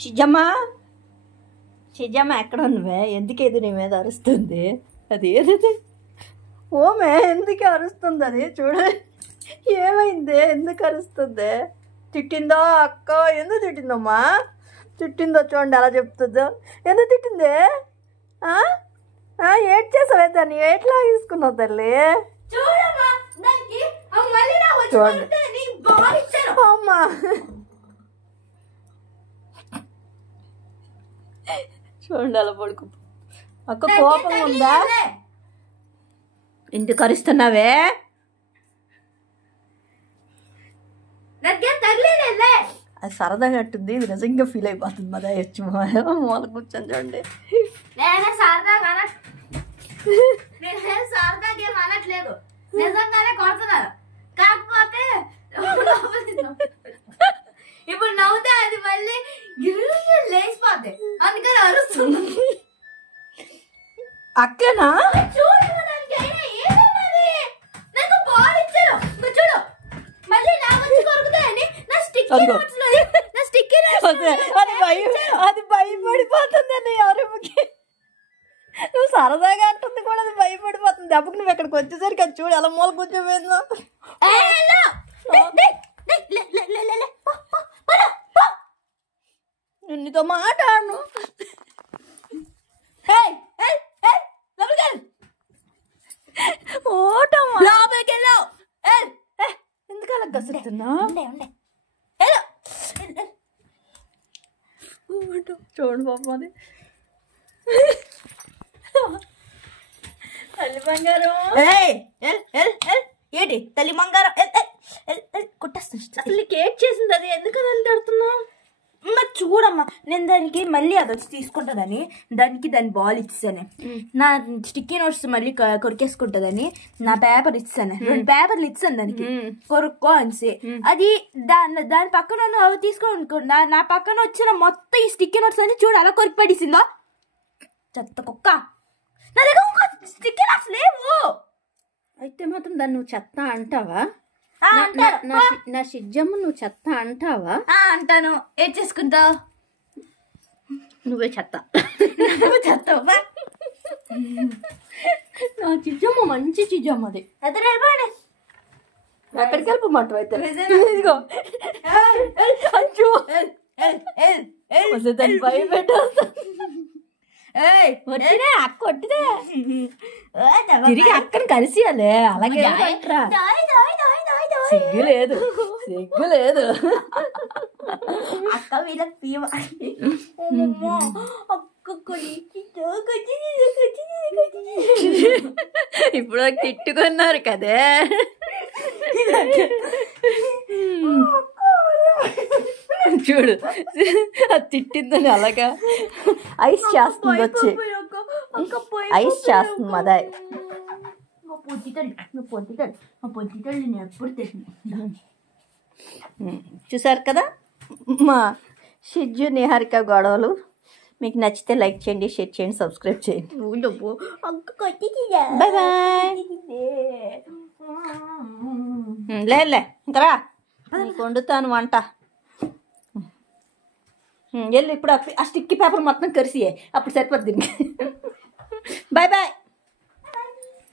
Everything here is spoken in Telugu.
షిజమ్మా షిజమ్మ ఎక్కడ ఉన్నవే? ఎందుకు ఇది నీ మీద అరుస్తుంది? అది ఏది ఓమే ఎందుకు అరుస్తుంది? అది చూడ ఏమైంది? ఎందుకు అరుస్తుంది? తిట్టిందా అక్క? ఎందుకు తిట్టిందమ్మా? తిట్టిందో చూడండి ఎలా చెప్తుందో. ఎందుకు తిట్టింది? ఏడ్ చేసావే దాన్ని? ఎట్లా తీసుకున్నావు తల్లి? చూడండి అమ్మా చూడండి అలా పడుకు. అక్క కోపం ఉందా? ఎందుకు అరుస్తున్నావే? అది సరదాగా అట్టుంది, ఇది నిజంగా ఫీల్ అయిపోతుంది. మదా వచ్చి మూల కూర్చొని చూడండి. అనట్లేదు, నిజంగానే కొడుతున్నారు. కాకపోతే ఇప్పుడు నవ్వుతే అది మళ్ళీ లేచిపోద్ది, అందుకని అరుస్తుంది. అక్కనా అది భయపడిపోతుందని అరుపుకి. నువ్వు సరదాగా అంటుంది కూడా అది భయపడిపోతుంది. అప్పుడు నువ్వు ఇక్కడికి వచ్చేసరికి అది చూడు ఎలా మూల కూర్చోపోయిందో. నీతో మాట్లాడను. ఎందుకు అలా గసురుతున్నా? చూడండి పాపం అది. తల్లి బంగారం ఏంటి? తల్లి బంగారం కుట్టేస్తా. అసలు కేక్ చేసింది అది, ఎందుకని అని తడుతున్నా? చూడమ్మా, నేను దానికి మళ్ళీ అది వచ్చి తీసుకుంటుందని దాని బాల్ ఇచ్చాను. నా స్టిక్కీ నోట్స్ మళ్ళీ కొరికేసుకుంటుందని నా పేపర్ ఇచ్చాను. 2 పేపర్లు ఇచ్చాను దానికి, కొరుక్కో అనేసి. అది దాని పక్కన తీసుకో, నా పక్కన వచ్చిన మొత్తం ఈ స్టిక్కీ నోట్స్ అని చూడు అలా కొరికి పడేసిందో. చెత్త కుక్క. నా దగ్గర ఇంకో స్టిక్కీ నోట్స్ లేవు. అయితే మాత్రం దాన్ని నువ్వు చెత్త అంటావా? నా షిజ్జమ్మ నువ్వు చెత్త అంటావా? అంటాను. ఏం చేసుకుంటావు? నువ్వే చెత్త. నువ్వు చెత్తవా? నా చిజ్జమ్మ మంచి చిజ్జమ్మ. అది ఎక్కడికి వెళ్ళమంటావు? అయితే ఇదిగో దాన్ని భయపెట్టేస్తా. అక్క కొట్టిదే తిరిగి అక్కని కలిసియాలే. అలాగే సిగ్గు లేదు, సిగ్గు లేదు. అక్క వీళ్ళకి ఇప్పుడు తిట్టుకున్నారు కదే. చూడు అది తిట్టిందని అలాగా ఐస్ చేస్తుంది. వచ్చి ఐస్ చేస్తుంది మదాయ్. చూసారు కదా మా షిజ్జు నిహారిక గొడవలు. మీకు నచ్చితే లైక్ చేయండి, షేర్ చేయండి, సబ్స్క్రైబ్ చేయండి. Bye bye. లేదులే ఇంకా నీకు వండుతాను వంట. వెళ్ళు ఇప్పుడు ఆ స్టిక్కీ పేపర్ మొత్తం కరిసియే, అప్పుడు సరిపోద్ది. Bye bye.